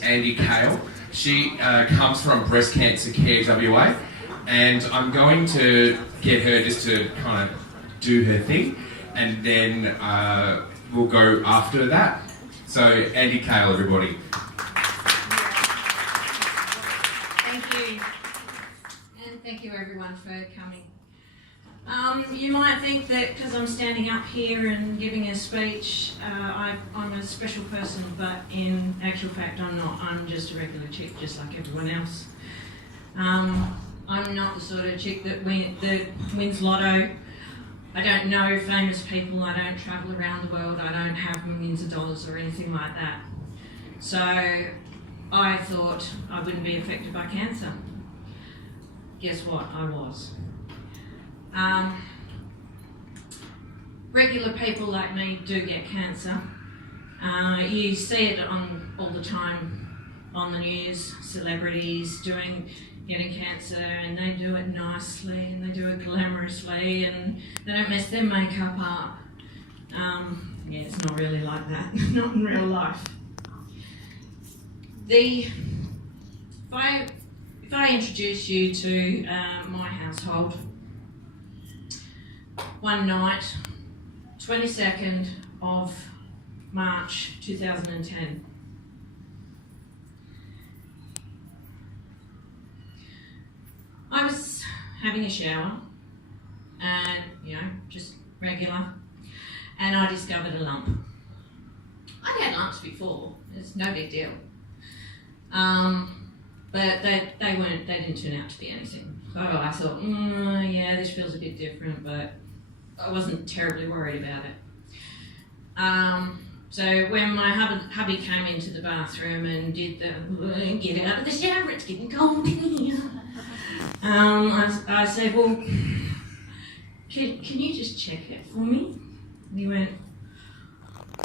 AndyK. She comes from Breast Cancer Care WA, and I'm going to get her just to kind of do her thing, and then we'll go after that. So, AndyK, everybody. Thank you. And thank you everyone for coming. You might think that because I'm standing up here and giving a speech, I'm a special person, but in actual fact I'm not. I'm just a regular chick, just like everyone else. I'm not the sort of chick that wins lotto. I don't know famous people, I don't travel around the world, I don't have millions of dollars or anything like that. So I thought I wouldn't be affected by cancer. Guess what? I was. Regular people like me do get cancer. You see it all the time on the news, celebrities getting cancer, and they do it nicely and they do it glamorously and they don't mess their makeup up. Yeah, it's not really like that, not in real life. If I introduce you to my household, one night, 22nd of March 2010. I was having a shower and, just regular, and I discovered a lump. I'd had lumps before, it's no big deal. But they didn't turn out to be anything. So I thought, yeah, this feels a bit different, but I wasn't terribly worried about it. So when my hubby came into the bathroom and did the get out of the shower, it's getting cold in here. I said, well, can you just check it for me? And he went,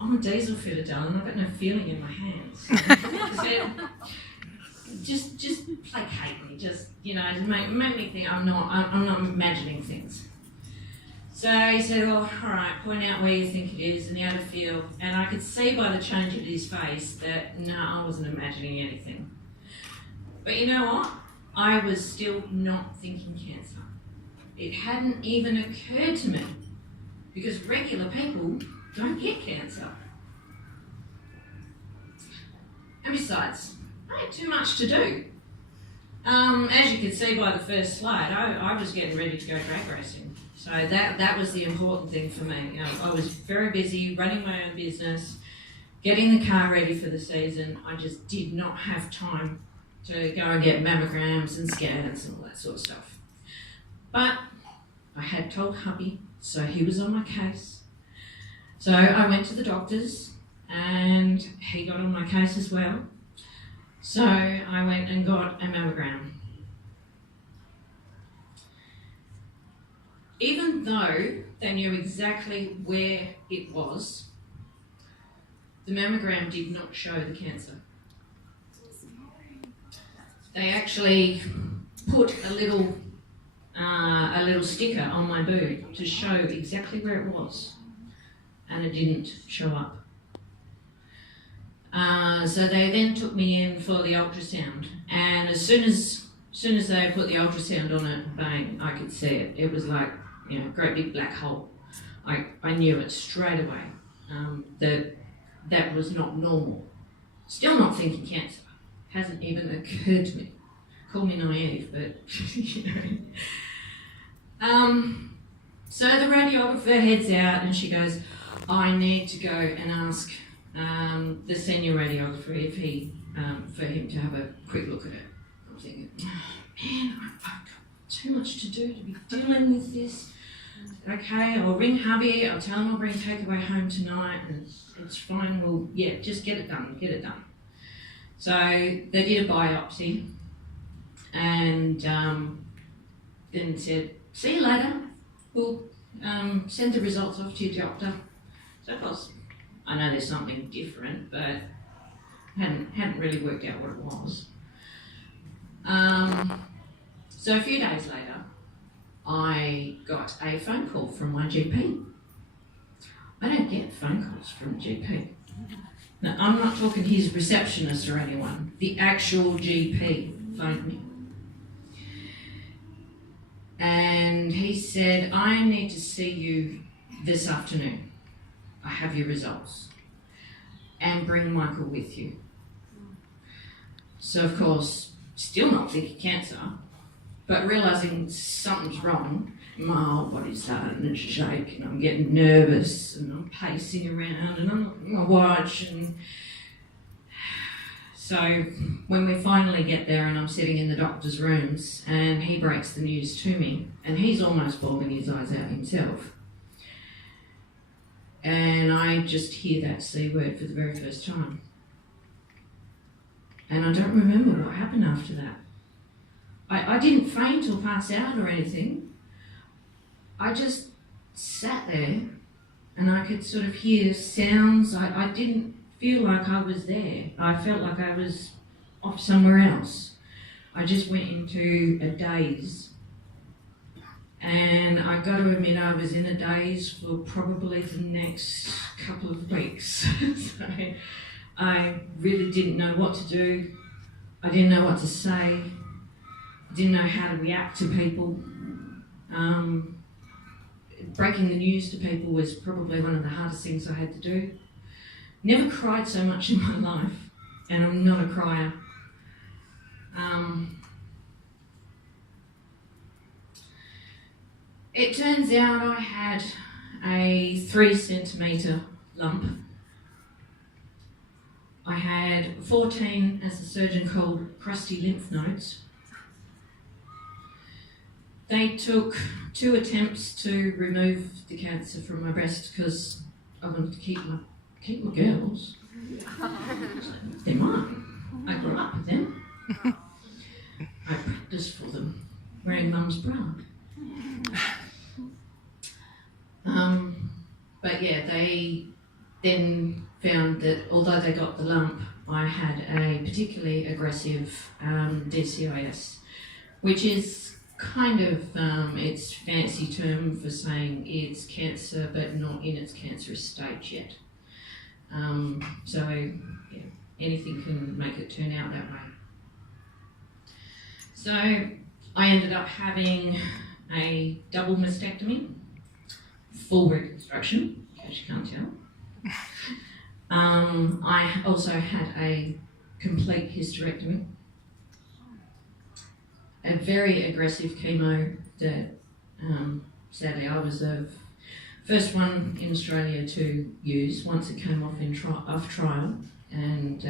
I'm a diesel fitter, darling, I've got no feeling in my hands. I said, just placate me, just make me think I'm not imagining things. So he said, well, all right, point out where you think it is and how to feel. And I could see by the change of his face that, no, I wasn't imagining anything. But you know what? I was still not thinking cancer. It hadn't even occurred to me, because regular people don't get cancer. And besides, I had too much to do. As you can see by the first slide, I was getting ready to go drag racing. So that was the important thing for me. I was very busy running my own business, getting the car ready for the season. I just did not have time to go and get mammograms and scans and all that sort of stuff. But I had told hubby, so he was on my case. So I went to the doctors and he got on my case as well. So I went and got a mammogram. Even though they knew exactly where it was, the mammogram did not show the cancer. They actually put a little sticker on my boob to show exactly where it was, and it didn't show up. So they then took me in for the ultrasound, and as soon as they put the ultrasound on it, bang, I could see it. It was like, great big black hole. I knew it straight away, that was not normal. Still not thinking cancer. Hasn't even occurred to me. Call me naive, but So the radiographer heads out and she goes, I need to go and ask the senior radiographer if for him to have a quick look at it. I'm thinking, man, I've got too much to do to be dealing with this. Okay, I'll ring hubby, I'll tell him I'll bring takeaway home tonight, and it's fine, just get it done. So they did a biopsy and then said, see you later, we'll send the results off to your doctor. So of course, I know there's something different, but hadn't really worked out what it was. So a few days later, I got a phone call from my GP. I don't get phone calls from GP. Now, I'm not talking his receptionist or anyone. The actual GP phoned me. And he said, I need to see you this afternoon. I have your results. And bring Michael with you. So, of course, still not thinking cancer, but realising something's wrong. My whole body's starting to shake, and I'm getting nervous, and I'm pacing around, and I'm looking at my watch. And so when we finally get there, and I'm sitting in the doctor's rooms, and he breaks the news to me, and he's almost bawling his eyes out himself. And I just hear that C word for the very first time. And I don't remember what happened after that. I didn't faint or pass out or anything. I just sat there and I could sort of hear sounds. I didn't feel like I was there. I felt like I was off somewhere else. I just went into a daze. And I got to admit I was in a daze for probably the next couple of weeks. So I really didn't know what to do. I didn't know what to say. I didn't know how to react to people. Breaking the news to people was probably one of the hardest things I had to do. Never cried so much in my life, and I'm not a crier. It turns out I had a 3 centimetre lump. I had 14, as the surgeon called, crusty lymph nodes. They took 2 attempts to remove the cancer from my breast because I wanted to keep my girls. They're mine. I grew up with them. I practiced for them, wearing mum's bra. But yeah, they then found that although they got the lump, I had a particularly aggressive DCIS, which is kind of its fancy term for saying it's cancer but not in its cancerous stage yet. So yeah, anything can make it turn out that way. So I ended up having a double mastectomy, full reconstruction, in case you can't tell. I also had a complete hysterectomy, a very aggressive chemo that sadly I was the first one in Australia to use once it came off trial, and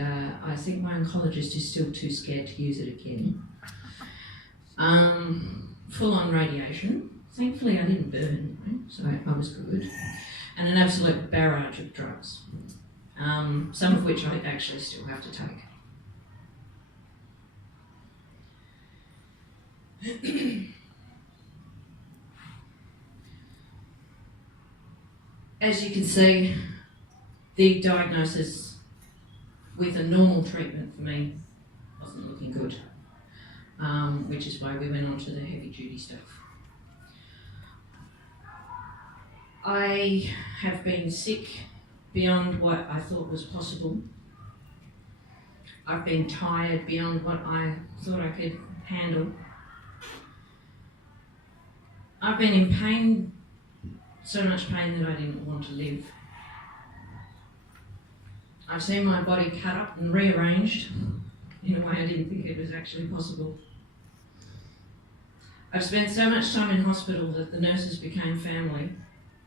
I think my oncologist is still too scared to use it again. Full-on radiation. Thankfully I didn't burn, right? So I was good. And an absolute barrage of drugs, some of which I actually still have to take. As you can see, the diagnosis with a normal treatment for me wasn't looking good, which is why we went on to the heavy duty stuff. I have been sick beyond what I thought was possible. I've been tired beyond what I thought I could handle. I've been in pain, so much pain that I didn't want to live. I've seen my body cut up and rearranged in a way I didn't think it was actually possible. I've spent so much time in hospital that the nurses became family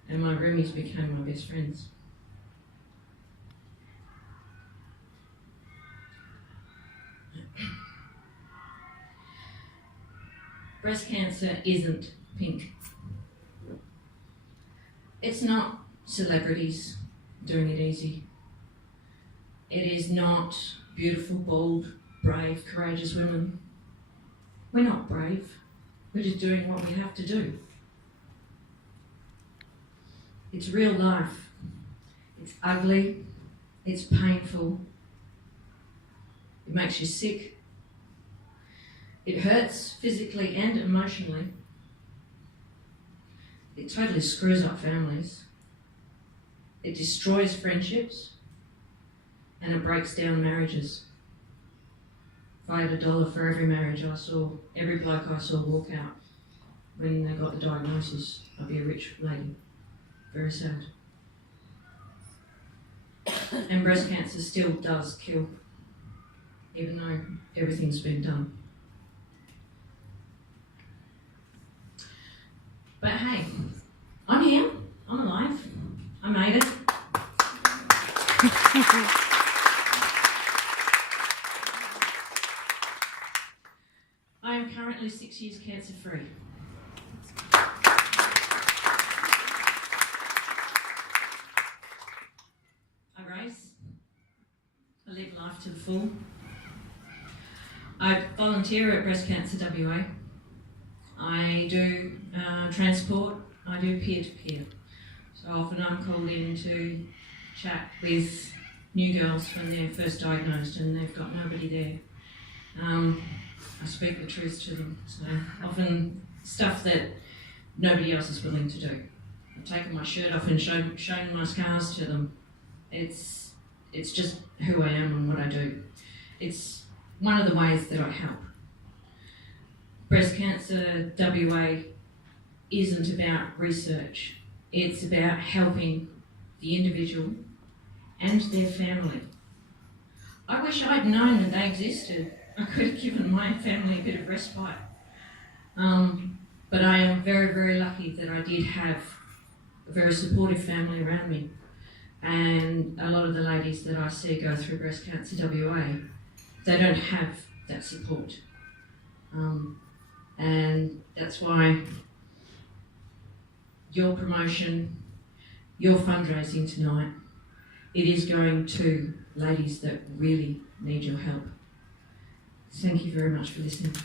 and my roomies became my best friends. Breast cancer isn't pink. It's not celebrities doing it easy. It is not beautiful, bold, brave, courageous women. We're not brave. We're just doing what we have to do. It's real life. It's ugly. It's painful. It makes you sick. It hurts physically and emotionally. It totally screws up families. It destroys friendships. and it breaks down marriages. If I had $1 for every marriage I saw, every bloke I saw walk out when they got the diagnosis, I'd be a rich lady. Very sad. And breast cancer still does kill, even though everything's been done. But hey, I'm here, I'm alive, I made it. I am currently 6 years cancer free. I race, I live life to the full. I volunteer at Breast Cancer WA. I do transport, I do peer-to-peer. So often I'm called in to chat with new girls when they're first diagnosed and they've got nobody there. I speak the truth to them. So often stuff that nobody else is willing to do. I've taken my shirt off and shown my scars to them. It's just who I am and what I do. It's one of the ways that I help. Breast Cancer WA isn't about research. It's about helping the individual and their family. I wish I'd known that they existed. I could have given my family a bit of respite. But I am very, very lucky that I did have a very supportive family around me. And a lot of the ladies that I see go through Breast Cancer WA, they don't have that support. And that's why your promotion, your fundraising tonight, it is going to ladies that really need your help. Thank you very much for listening.